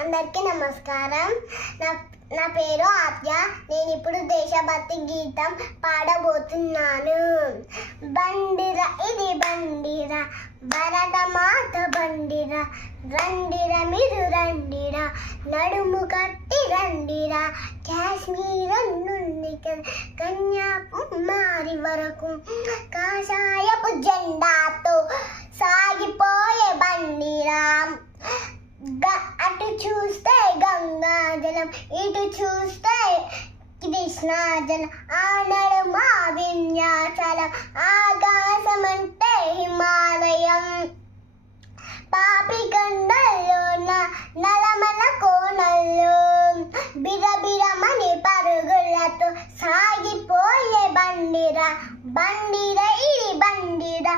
అందరికీ నమస్కారం. నా పేరు ఆద్య. నేను ఇప్పుడు దేశభక్తి గీతం పాడబోతున్నాను. బండిర ఇది బండిర, భరతమాత బండిర, రండిర మీరు రండిర, నడుము కట్టి రండిర, కాశ్మీరం నుండి కన్యాకుమారి వరకు కాషాయపు జెండాతో సాగిపోయే బండిరా. అటు చూస్తే గంగాజలం, ఇటు చూస్తే కృష్ణాజలం, ఆ నడుమ విన్యాసలం, ఆకాశం అంటే హిమాలయం, పాపికొండల్లో నలమల కోనల్లో బిరబిరమని పరుగులతో సాగిపోయే బండిర. బండిర ఇది బండిర,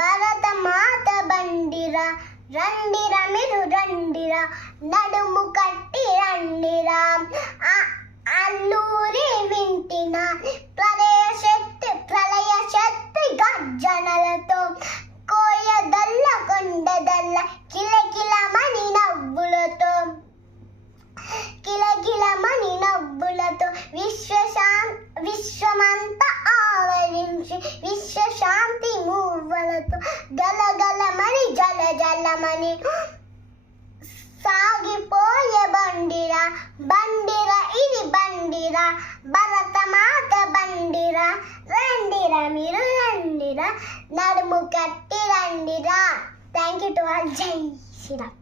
భరతమాత బండిర, రండిర మీరు రండిర, నడుము కట్టి రండిరా. అల్లూరి వింటిన ప్రళయ శక్తి గర్జనలతో, కోయదల్ల కొండదల్ల కిలకిలమని నవ్వులతో, కిలకిలమని నవ్వులతో విశ్వమంతా ఆవరించి విశ్వశాంతి మూవలతో గలగలమని జలజలమని సాగిపోయే బండిర. బండిర ఇది బండిర, భరతమాత బండిర, రండిర మీరు రండిర, నడుము కట్టి రండిరా. Thank you to all. జై శ్రీరామ్.